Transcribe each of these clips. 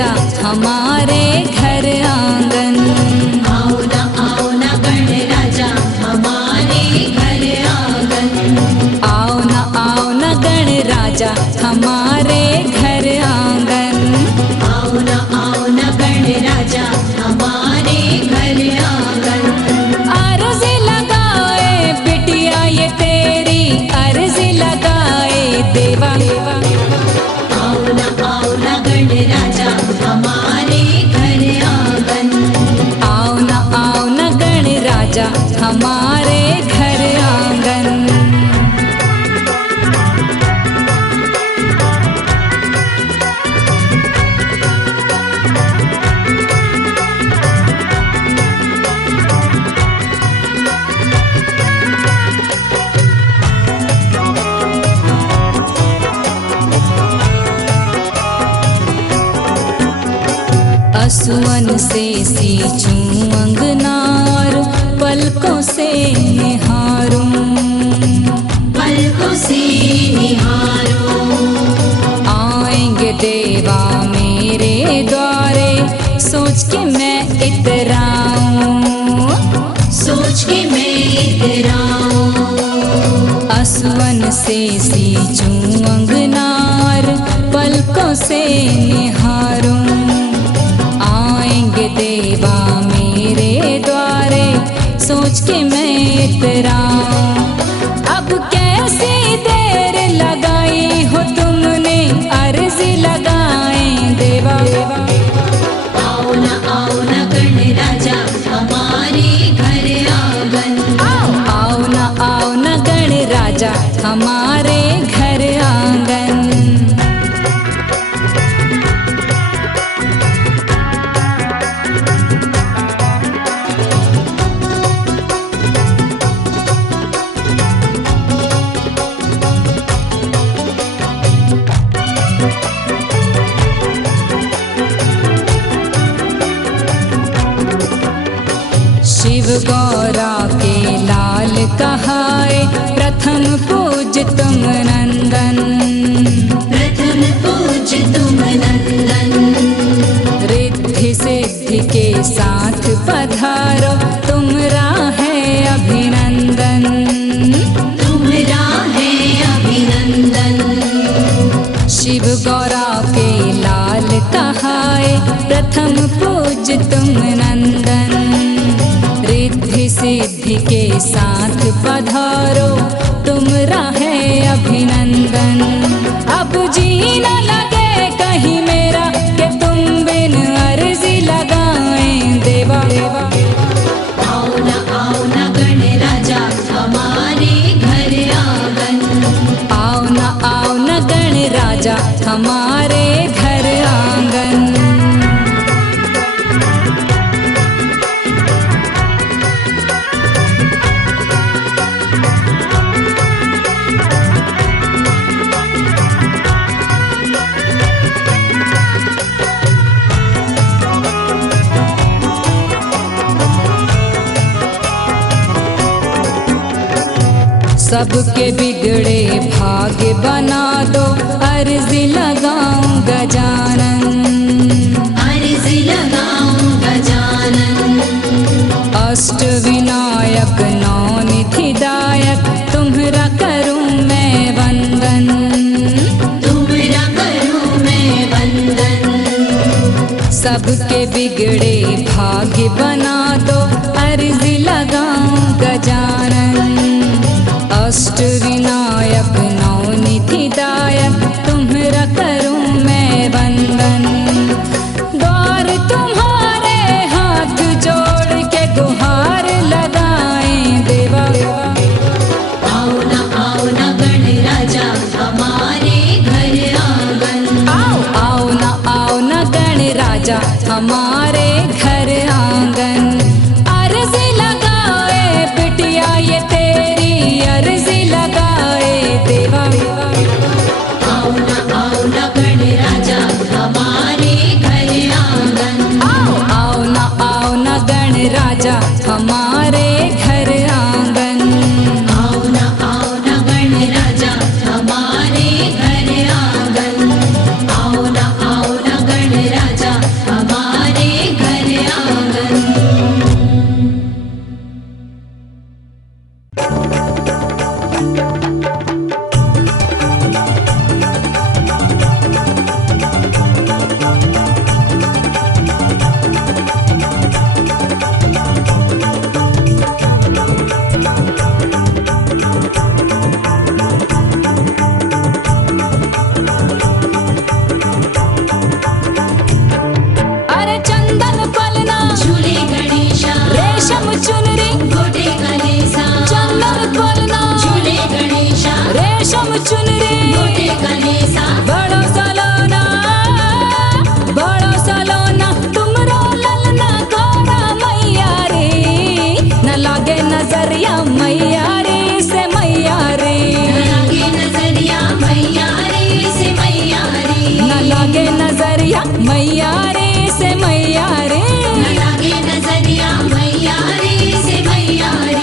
राजा हमारे घर आंगन। आओ ना गण राजा हमारे घर आंगन। आओ ना गण राजा हमारे घर आंगन। आओ ना गण राजा हमारे घर आंगन। अर्ज लगाए बिटिया ये तेरी अर्ज लगाए देवा। आओ ना गण राजा हमारे घर आंगन। आओ ना गण राजा हमारे घर आंगन। असुवन से सींचूं अंगनार पलकों से निहारूं। पलकों से निहारो। आएंगे देवा मेरे द्वारे सोच के मैं इतराऊं। सोच के मैं इतराऊं। असुवन से सींचूं अंगनार पलकों से निहारूं। आएंगे देवा मेरे द्वारे सोच के मैं इतराऊं। अब कैसी देर लगाई हो तुमने अर्ज लगाए देवा। आओ ना गण राजा हमारे घर आंगन। आओ ना गण राजा हमारे घर आंगन। शिव गौरा के लाल कहाए प्रथम पूज तुम नंदन। प्रथम पूज तुम नंदन। रिद्धि सिद्धि के साथ पधारो तुमरा है अभिनंदन। तुम्हरा है अभिनंदन। शिव गौरा के लाल कहाए प्रथम पूज तुम नंदन। रिद्धि सिद्धि के साथ पधारो तुमरा है अभिनंदन। अब जी न लगे कहीं मेरा कि तुम बिन अर्जी लगाए देवा। आओ ना गण राजा हमारे घर आंगन। आओ ना गण राजा हमारे घर आंगन। सबके बिगड़े भाग्य बना दो अर्ज लगाऊं गजानन। अर्ज लगाऊं गजानन। अष्ट विनायक नौ निधिदायक तुम्हरा करूं मैं वंदन। तुम्हरा करूं मैं वंदन। सबके बिगड़े भाग्य बना दो अर्ज लगाऊं गजानन। अष्ट विनायक नौ निधिदायक तुम्हरा करूं मैं वंदन। द्वार तुम्हारे हाथ जोड़ के गुहार लगाएं देवा। आओ ना गण राजा हमारे घर आंगन। आओ ना गण राजा हमारे घर आंगन। अर्ज लगाए बिटिया ये तेरी अर्ज लगाए देवा। आओ ना गण राजा हमारे घर आंगन। आओ ना गण राजा हमारे घर आंगन। आओ ना गण राजा हमारे घर आंगन। आओ ना गण राजा लागे नजरिया मैया रे से मैया रे। न लागे नजरिया मैया रे से मैया रे।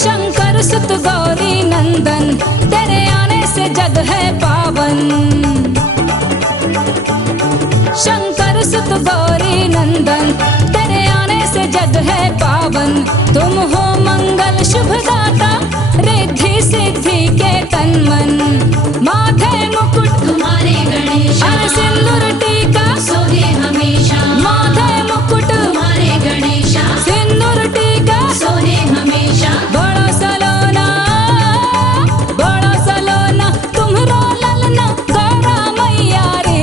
शंकर सुत गौरी नंदन तेरे आने से जग है पावन। शंकर सुत गौरी नंदन तेरे आने से जग है पावन। तुम हो मंगल शुभदाता रिद्धि सिद्धि के तन मन। माथे मुकुट तुम्हारे गणेश और सिंदूर टीका सोहे हमेशा। माथे मुकुट तुम्हारे गणेश सिंदूर टीका सोहे हमेशा। बड़ो सलोना तुम्हरो ललना गौरा मैया रे।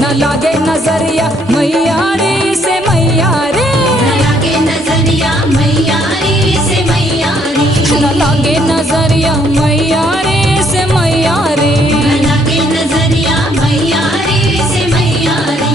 न लागे नजरिया मैया रे से मैया रे। न लागे नजरिया मैया रे से मैया रे। न लागे नजरिया मैया रे से मैया रे। न लागे नजरिया मैया रे से मैया रे।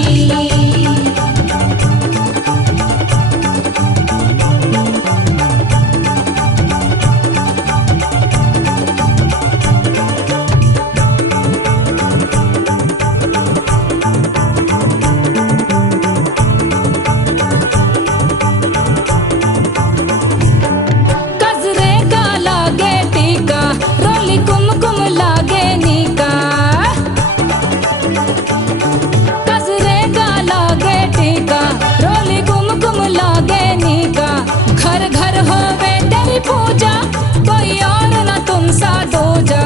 गजरे का लागे टीका रोली कुमकुम लागे नीका। गजरे का लागे टीका रोली कुमकुम लागे नीका। घर घर होवे तेरी पूजा कोई और न तुम सा दूजा।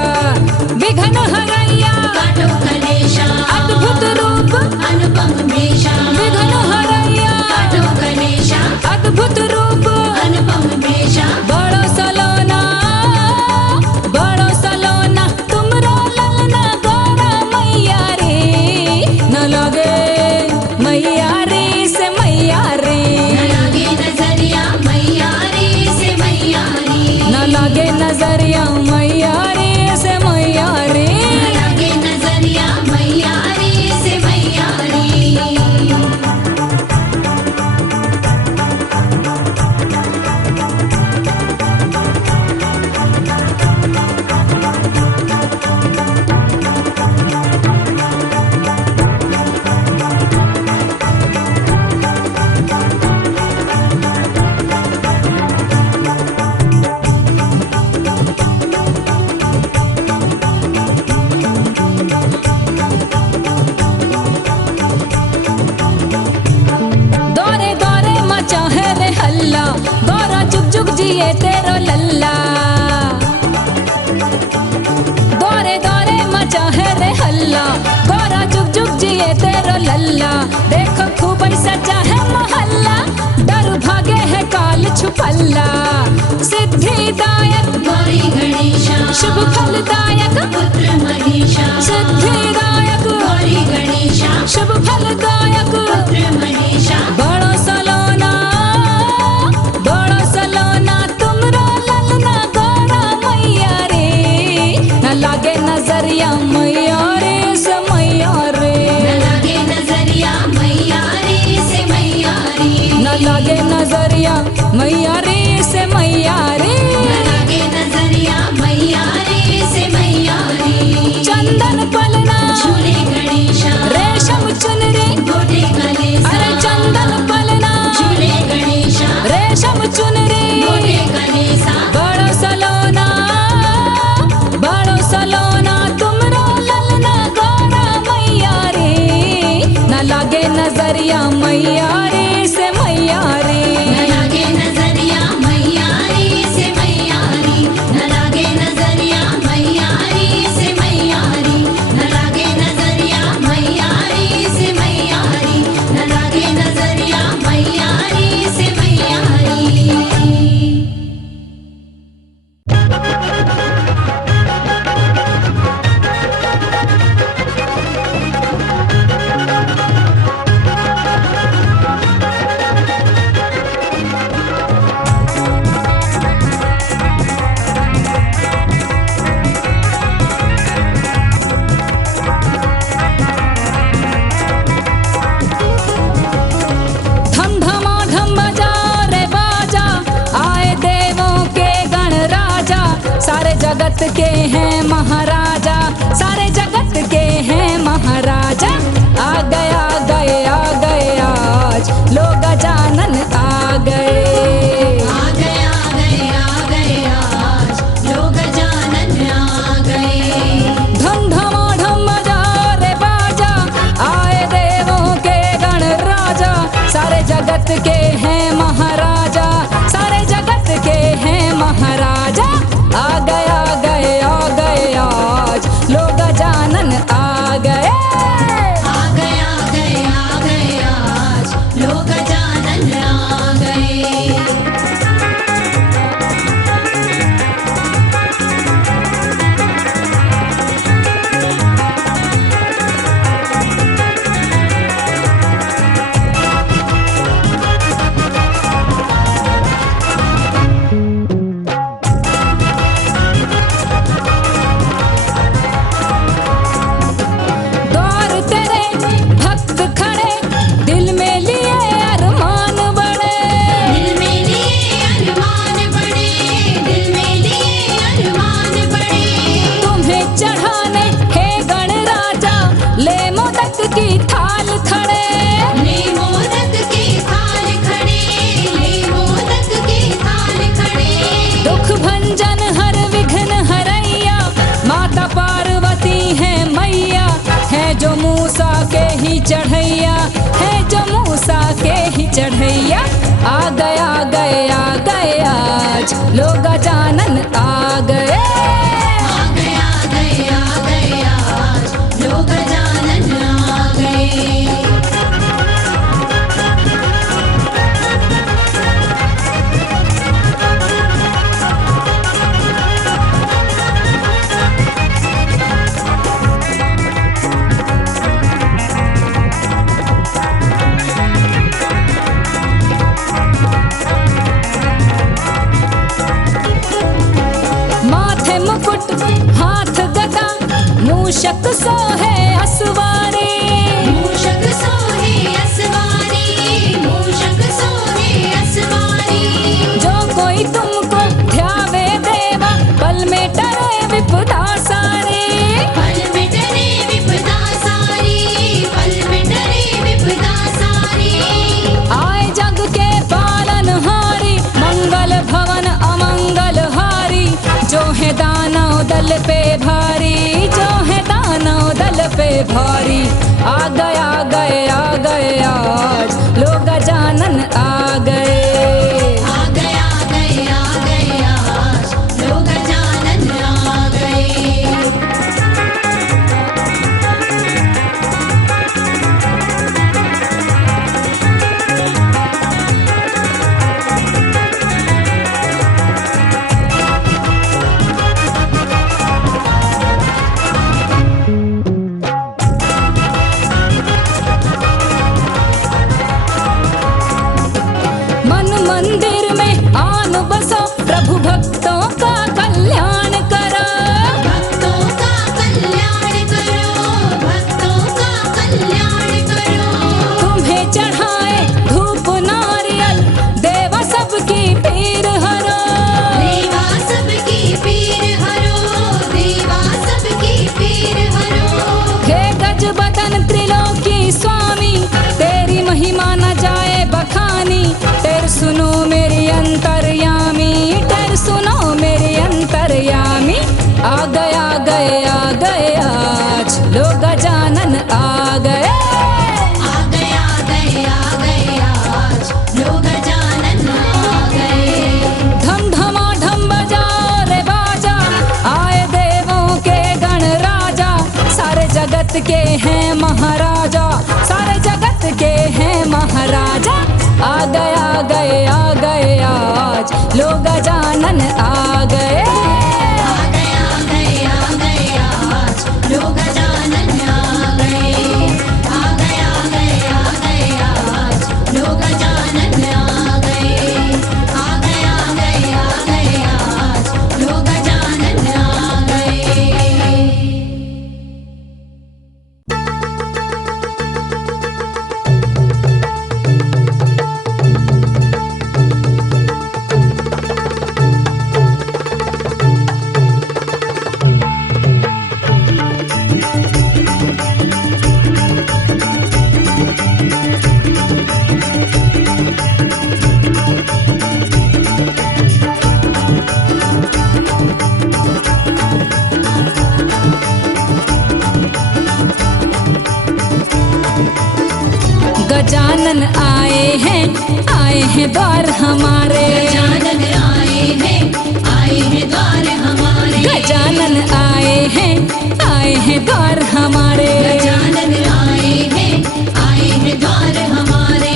विघ्न हरैया काटो कलेशा अद्भुत रूप अनुपम भेषा। विघ्न हरैया काटो कलेशा अद्भुत रूप अनुपम भेषा। बड़ो सलोना तुमरो ललना गौरा मैया रे। न लागे मैया रे से मैया रे। न लागे नजरिया मैया रे से मैया रे। न लागे नजरिया मैया रे से मैया रे। न लागे नजरिया मैया रे से मैया रे। दौरे दौरे मचा है रे हल्ला गौरा जुग जुग जिए तेरो लल्ला। दौरे दौरे मचा है रे हल्ला गौरा जुग जुग जिए तेरो लल्ला। देखो खूब सजा है मोहल्ला डर भागे है काल छुपल्ला। सिद्धिदायक गौरी गणेशा शुभ फलदायक पुत्र महेशा। सिद्धिदायक गौरी गणेशा शुभ फलदायक पुत्र महेशा। बड़ो सलोना तुमरो ललना गौरा मैया रे। न लागे नजरिया मैया रे से मैया रे। न लागे नजरिया मैया रे से मैया रे। न लागे नजरिया मैया रे से मैया रे। न लागे नजरिया मैया रे से मैया रे। चंदन पलना झूले गणेशा रेशम चुनरी गोटे कलेसा। अरे चंदन पलना झूले गणेशा रेशम चुनरी गोटे कलेसा। बड़ो सलोना तुमरो जगत के हैं महाराजा, सारे जगत के हैं महाराजा। आ गए आ गए आ गए आज लोग गजानन आ गए। आ गए आ गए आ गए आज लोग गजानन आ गए। धम धमाधम बजा रे बाजा, आए देवों के गण राजा, सारे जगत के हैं महाराजा, सारे जगत के हैं महाराजा। आ गए आ गए आ गए आज लोग गजानन आ गए। आ गए आ गए आ गए आज लोग गजानन आ गए। द्वार तेरे भक्त खड़े, दिल में लिए अरमान बड़े। दिल में लिए अरमान बड़े, दिल में लिए अरमान बड़े। तुम्हें चढ़ाने हे गण राजा, ले मोदक की थाल खड़े। ले मोदक के थाल खड़े, ले मोदक के थाल खड़े। दुख भंजन हर विघ्न हरैया, माता पार्वती है मैया, है जो मूसा के ही चढ़ैया, है जो मूसा के ही चढ़ैया। आ गए आ गए आ गए आज लोग गजानन आ गए। आ गए आ गए आ गए आज लोग गजानन आ गए। माथे मुकुट हाथ गदा, मूषक सोहे असवारी। मूषक सोहे असवारी, मूषक सोहे असवारी। जो कोई तुमको ध्यावे देवा, पल में टरे विपदा सारी। पल में डरे विपदा सारी, पल में डरे विपदा सारी। आए जग के पालनहारी, मंगल भवन अमंगल हारी। जो है दानव दल पे भारी, जो है दानव दल पे भारी। आ गए आ गए आ गए आज लोग गजानन आ गए। आ गए आ गए आ गए आज लोग गजानन आ गए। मन मंदिर में आन बसो, प्रभु भक्तों का कल्याण करो। भक्तों का कल्याण करो, भक्तों का कल्याण करो। तुम्हें चढ़ाए धूप नारियल, देवा सबकी पीर हरो। देवा सबकी पीर हरो, देवा सबकी पीर हरो। हे गज बदन त्रिलोकी स्वामी, तेरी महिमा न जाए बखानी। तेर सुनो मेरी अंतर्यामी, तेर सुनो मेरी अंतर्यामी। आ गए आ गए आ गए आज लोग गजानन आ गए। आ गए आ गए आ गए आज लोग गजानन आ गए। धम धमाधम बजा रे बाजा, आए देवों के गण राजा, सारे जगत के हैं महाराजा, सारे जगत के हैं महाराजा। आ गए आ गए आ गए आज लोग गजानन आ गए। आ गए आ गए आ गए आज लोग गजानन आ गए। आ गए आ गए आ गए आज लोग गजानन आ गए। आ गए आ गए आ गए आज लोग गजानन आ गए। आए हैं द्वार हमारे। गजानन आए हैं द्वार हमारे। गजानन आए हैं द्वार हमारे। गजानन आए हैं द्वार हमारे।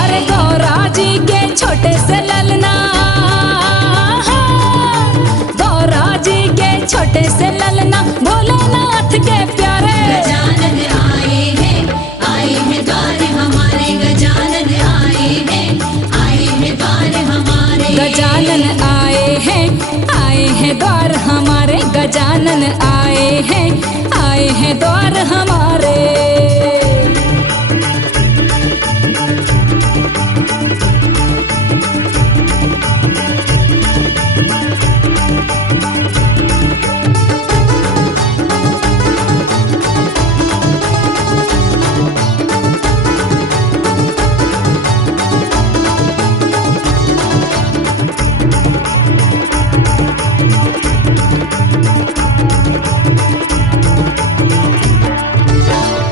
अरे गौरा जी के छोटे से ललना, गौरा जी के छोटे से ललना, भोलेनाथ के प्यारे। गजानन आए हैं द्वार हमारे। गजानन आए हैं द्वार हमारे। गजानन आए हैं द्वार हमारे। गजानन आए हैं द्वार हमारे।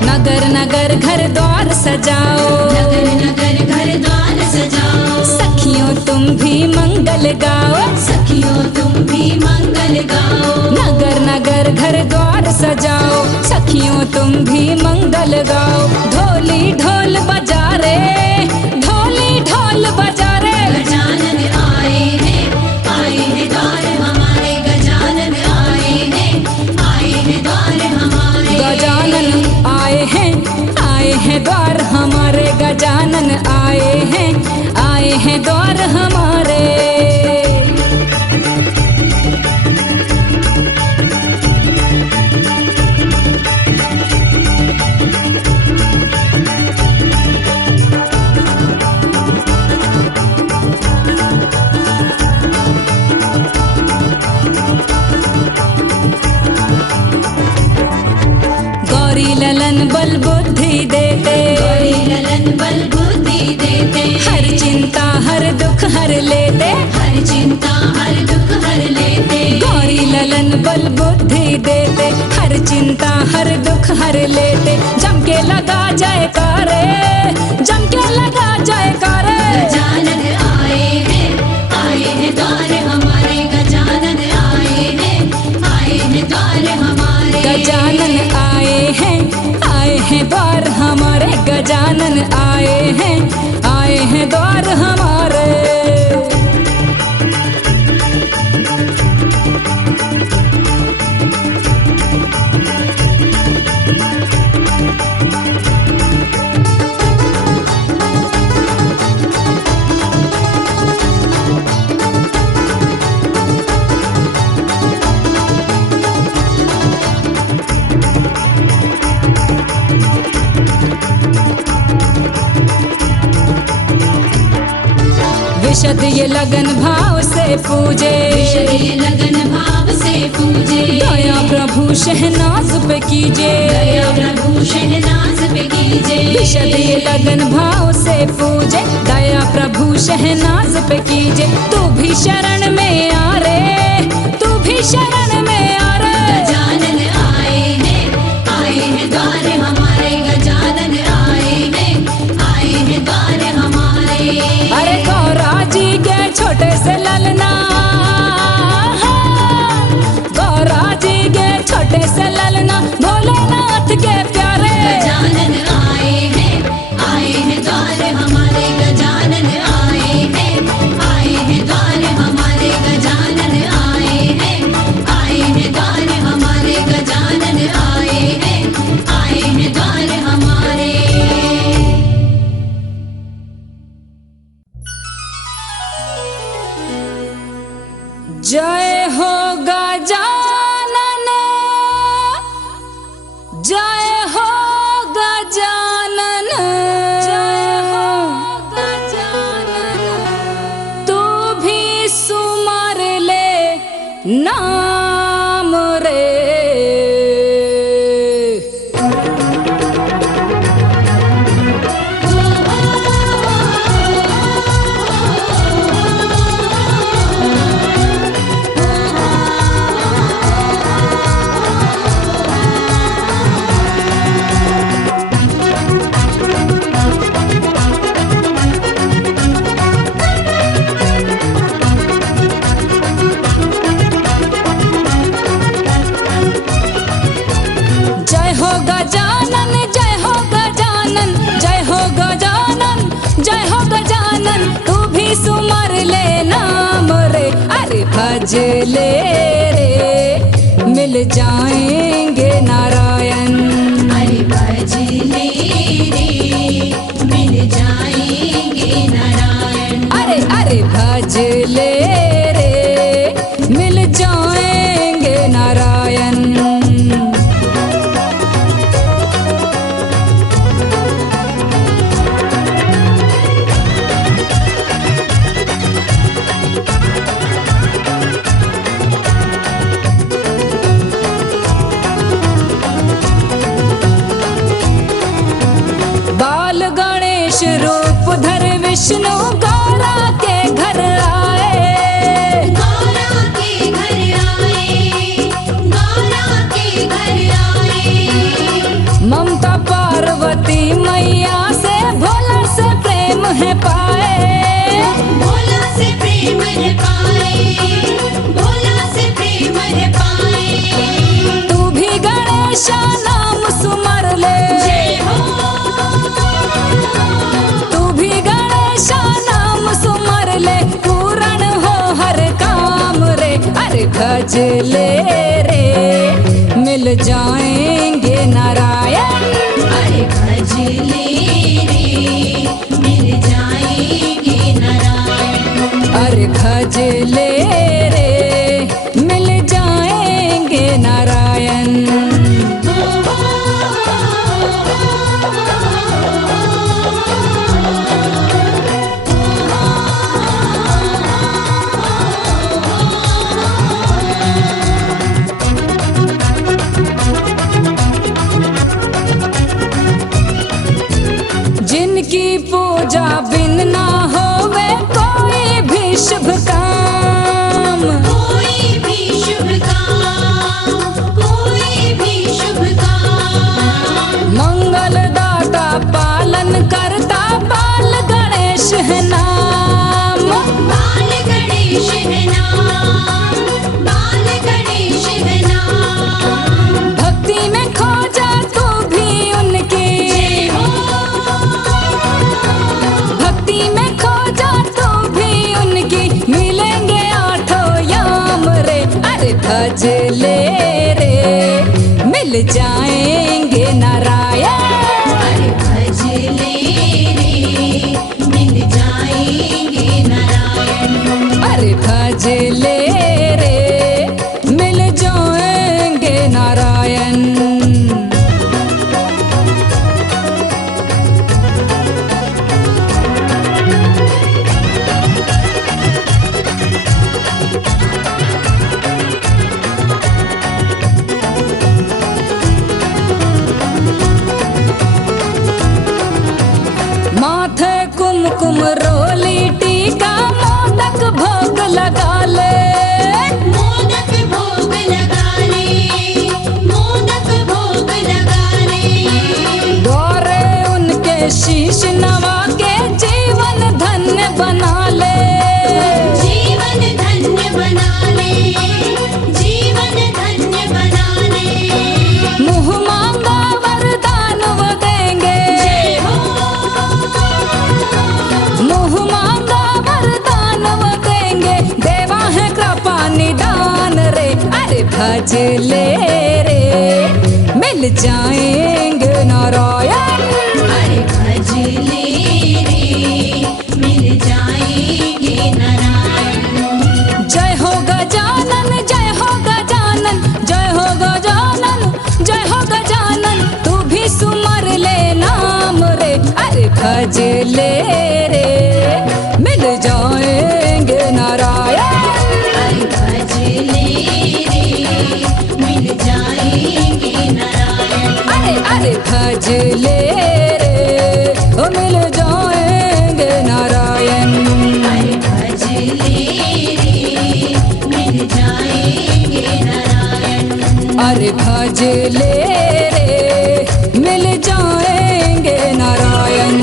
नगर नगर घर द्वार सजाओ, नगर नगर घर द्वार सजाओ। सखियों तुम भी मंगल गाओ। सखियों तुम भी मंगल गाओ। नगर नगर घर द्वार सजाओ, सखियों तुम भी मंगल गाओ। ढोली ढोल बजा रे, ढोली ढोल बजा रे। गजानन आए हैं द्वार हमारे। गजानन आए हैं द्वार हमारे। गजानन आए हैं द्वार हमारे। गजानन आए हैं द्वार हमारे। गौरी ललन बल बुद्धि देते, गौरी ललन बल बुद्धि देते। हर चिंता हर दुख हर लेते। हर चिंता हर दुख हर लेते। गौरी ललन बल बुद्धि देते, हर चिंता हर दुख हर लेते। जम के लगा जयकारे, जम के लगा जयकारे। गजानन आए हैं द्वार हमारे। गजानन आए हैं द्वार हमारे। गजानन आए हैं द्वार हमारे। गजानन आए हैं द्वार हमारे। विशद ये लगन भाव से पूजे, विशद लगन भाव से पूजे। दया प्रभु शहनाज पे कीजे, दया प्रभु शहनाज पे कीजे। विशद ये लगन भाव से पूजे, दया प्रभु शहनाज पे कीजे। तू भी शरण में आ रे, तू भी शरण में आ रे। गजानन आए हैं द्वार हमारे। गजानन आए हैं द्वार हमारे। अरे गौरा जी के छोटे से ललना, गौरा जी के छोटे से ललना, भोलेनाथ के प्यारे। गजानन आए हैं द्वार हमारे। गजानन आए हैं द्वार हमारे। गजानन आए हैं द्वार हमारे। गजानन आए हैं द्वार हमारे। जय हो गजानन भज ले रे मिल जाएंगे नारायण। अरे भज ले रे मिल जाएंगे नारायण। अरे अरे भज ले रे मिल जाएंगे नारायण। बाल गणेश रूप धर विष्णु गौरा के घर आए। गौरा के घर आए, गौरा के घर आए। ममता पार्वती मैया से भोला से प्रेम है पाए। भोला से प्रेम है पाए, भोला से प्रेम है पाए। तू भी गणेश नाम सुमर ले। जय हो, तू भी गणेश नाम सुमर ले पूर्ण हो हर काम रे। अरे भज ले रे मिल जाएंगे नारायण। अरे भज ले रे मिल जाएंगे नारायण। अरे भज ले रे मिल जाएंगे नारायण। जिनकी पूजा बिन ना होवे कोई भी शुभ काम। कोई भी शुभ काम, कोई भी शुभ काम। मंगल दाता पालन करता बाल गणेश है नाम। बाल गणेश है नाम, बाल गणेश है नाम। भक्ति में खो जा तू भी उनकी। जय हो, भक्ति में खो जा तू भी उनकी मिलेंगे आठों याम रे। अरे भज ले रे मिल जाएंगे नारायण। अरे भज ले रे मिल जाएंगे नारायण। अरे भज ले रे मिल जाएंगे नारायण। माथे कुमकुम रोली टीका मोदक भोग लगा ले। मोदक भोग लगा ले, मोदक भोग लगा ले। गौरे उनके शीश नवा के जीवन धन्य बना ले। जीवन धन्य बना ले, जीवन धन्य बना ले। मुँह मांगा वरदान वो देंगे। जय हो, मुँह मांगा वरदान वो देंगे देवा है कृपा निदान रे। अरे भज ले रे मिल जाएंगे नारायण। अरे भज ले रे मिल जाएंगे नारायण। जय हो गजानन, जय हो गजानन, जय हो गजानन, जय हो गजानन। तू भी सुमर ले नाम रे। अरे भज ले रे मिल जाएंगे नारायण। अरे भज ले रे मिल जाएंगे नारायण। अरे अरे भज ले रे ओ मिल जाएंगे नारायण। अरे भज ले रे मिल जाएंगे नारायण। अरे भज ले रे मिल जाएंगे नारायण।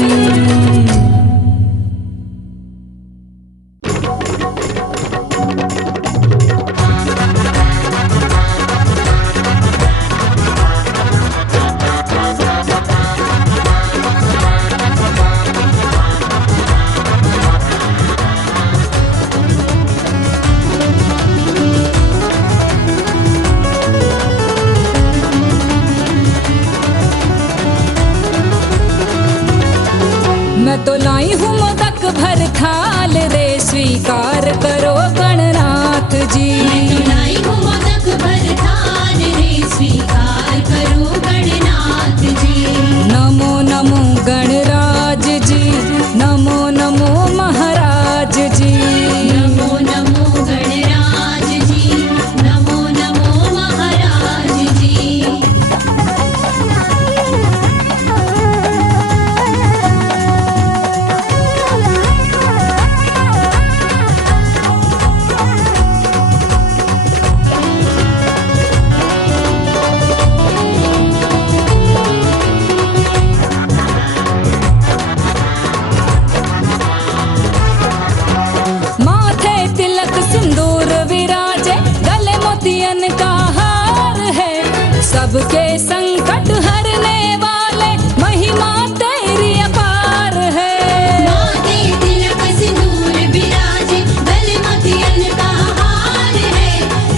सबके संकट हरने वाले महिमा तेरी अपार है। माथे तिलक सिंदूर विराजे गले मोतियन का हार है।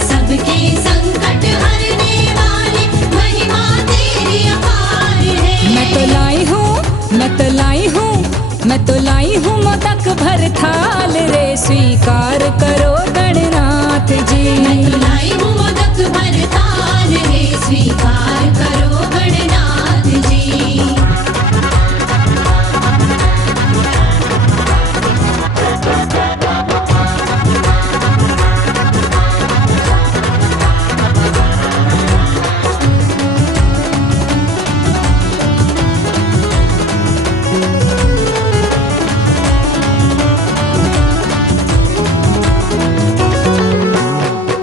सबके संकट हरने वाले महिमा तेरी अपार है। मैं तो लाई हूँ मोदक भर थाल रे, स्वीकार करो गणनाथ जी। मैं तो लाई हूँ मोदक भर थाल रे, स्वीकार करो गणनाथ जी।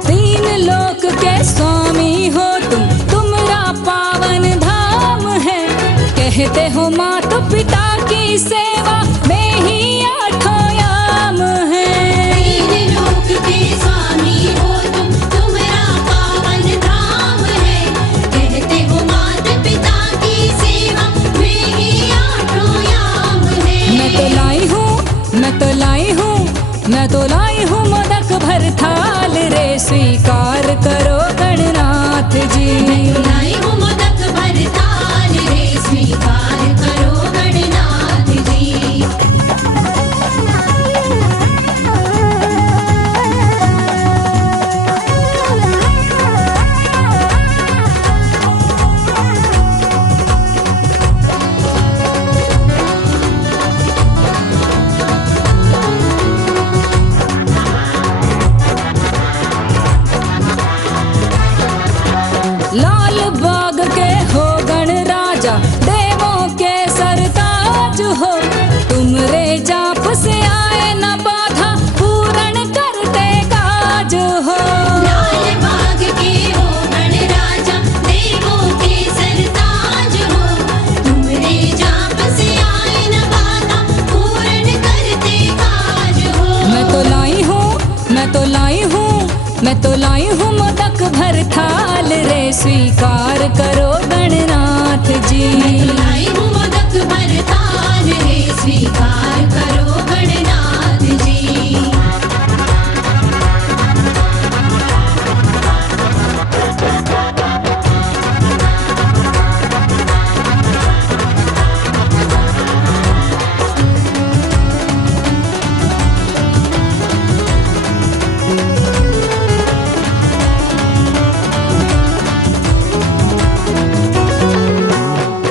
तीन लोक के स्वामी हो तुम, तुम्हारा पावन धाम है। कहते हो माता पिता की सेवा में ही आठों याम है। तीन लोक के स्वामी हो तुम, तुम्हारा पावन धाम है। कहते हो माता पिता की सेवा में ही आठों याम है। मैं तो लाई हूँ मोदक भर थाल रे, स्वीकार करो गणनाथ जी। लाई हूँ मोदक भर थाल रे, स्वीकार करो गणनाथ जी। लाल बाग के हो गण राजा, देवों के सरताज हो। तुमरे जाप से आए न बाधा, पूर्ण करते काज हो। लाल बाग के हो गण राजा, देवों के सरताज हो। तुमरे जाप से आए न बाधा, पूर्ण करते काज हो। मैं तो लाई हूँ मोदक भर थाल रे, स्वीकार करो गणनाथ जी। लाई हूँ मोदक भर थाल रे, स्वीकार करो गणनाथ जी।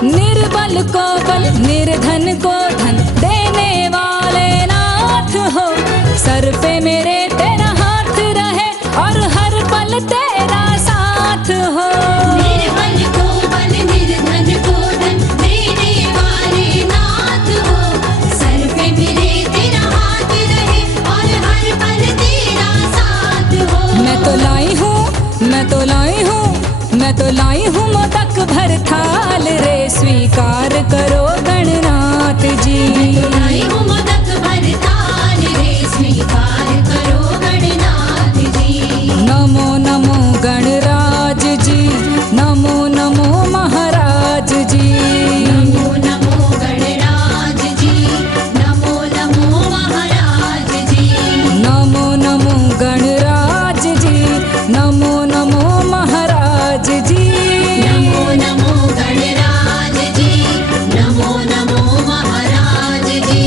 निर्बल को बल, निर्धन को धन देने वाले नाथ हो। सर पे मेरे तेरा हाथ रहे और हर पल तेरा साथ हो। निर्बल को बल, निर्धन को धन देने वाले नाथ हो। सर पे मेरे तेरा हाथ रहे और हर पल तेरा साथ हो। मैं तो लाई हूँ मोदक भर थाल रे, स्वीकार करो गणनाथ जी। लाई हूँ मोदक भर थाल रे, स्वीकार करो गणनाथ जी। नमो नमो गणराज जी, नमो नमो महाराज जी। नमो नमो गणराज जी, नमो नमो महाराज जी। नमो नमो गणराज जी, नमो नमो महाराज जी। नमो नमो गणराज जी, नमो नमो महाराज जी।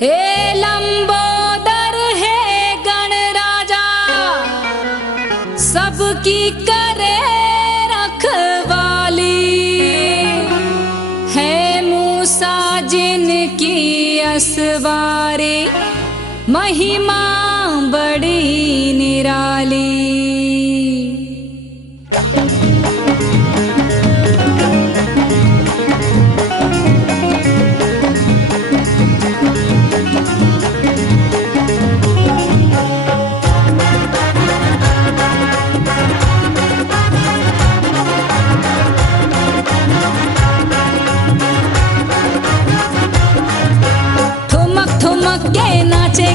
हे लंबोदर हे गणराजा, सबकी करे रखवाली। है मूसा जिनकी असवारी, महिमा बड़ी निराली।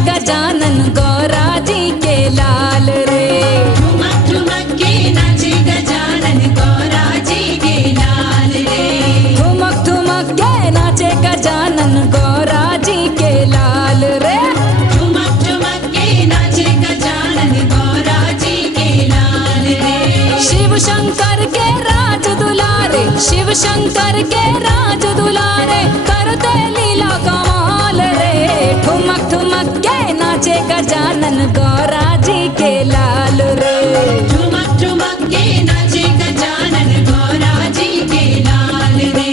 गजानन गौरा जी के लाल रे। ठुमक शंकर के राज दुलारे करते लीला कमाल रे। ठुमक ठुमक के नाचे गजानन गौरा जी के लाल रे। ठुमक ठुमक के नाचे गजानन गौरा जी के लाल रे।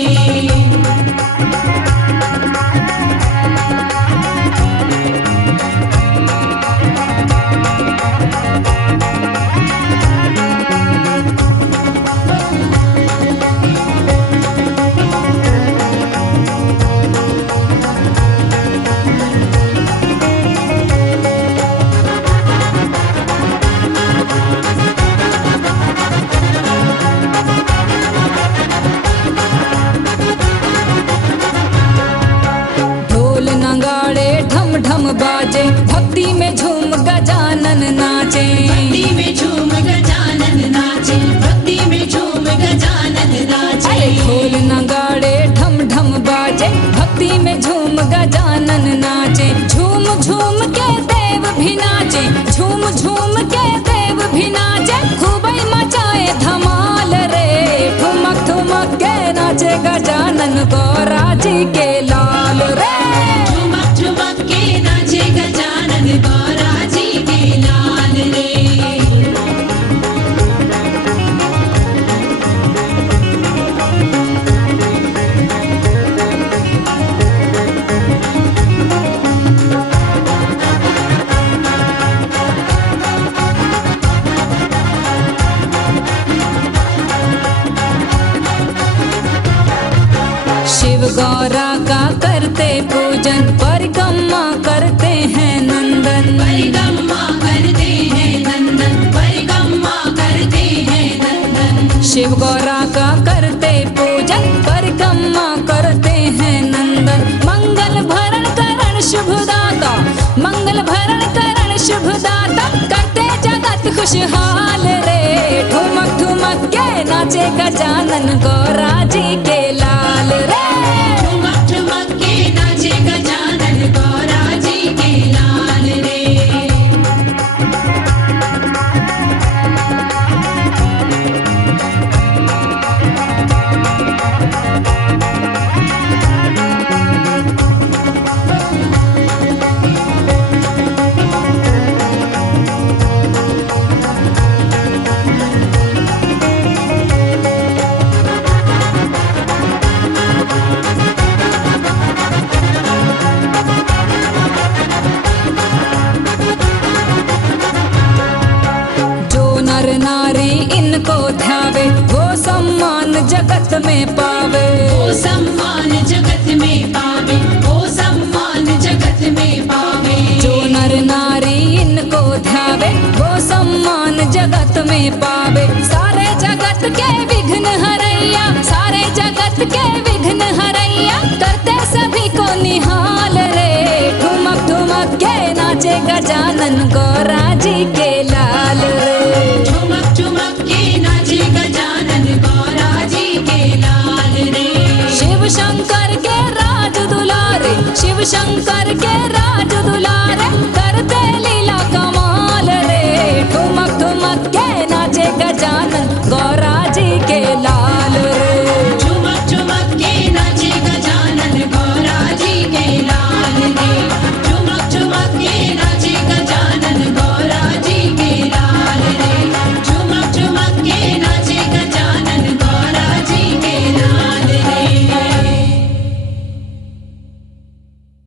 ढोल नगाड़े ढम ढम बाजे भक्ति में झूम गजानन नाचे। भक्ति में झूम गजानन नाचे, भक्ति में झूम गजानन नाचे। अरे ढोल नगाड़े ढम ढम बाजे भक्ति में झूम गजानन नाचे। झूम झूम के देव भी नाचे, झूम झूम के देव भी नाचे। खूब ही मचाए धमाल रे। ठुमक ठुमक के नाचे गजानन गौरा जी के लाल रे। ठुमक ठुमक के नाचे गजानन गौरा जी के लाल रे। शिव गौरा का करते पूजन परिक्रमा करते हैं नंदन। परिक्रमा करते हैं नंदन, परिक्रमा करते हैं नंदन। शिव गौरा का करते पूजन परिक्रमा करते हैं नंदन। मंगल भरण करण शुभदाता, मंगल भरण करण शुभदाता करते जगत खुशहाल रे। ठुमक ठुमक के नाचे गजानन गौरा जी के लाल रे। ठुमक ठुमक के नाचे गजानन गौरा जी के लाल रे। जो नर नारी इनको ध्यावे वो सम्मान जगत में पावे। ओ सम्मान जगत में पावे, ओ सम्मान जगत में पावे। जो नर नारी इनको ध्यावे वो सम्मान जगत में पावे। सारे जगत के विघ्न हरैया, सारे जगत के विघ्न हरैया करते सभी को निहाल रे। ठुमक ठुमक के नाचे गजानन गौरा जी के लाल रे। ठुमक ठुमक के नाचे गजानन गौरा जी के लाल रे। शिव शंकर के राज दुलारे, शिव शंकर के राज दुलारे करते लीला कमाल रे। ठुमक ठुमक के नाचे गजानन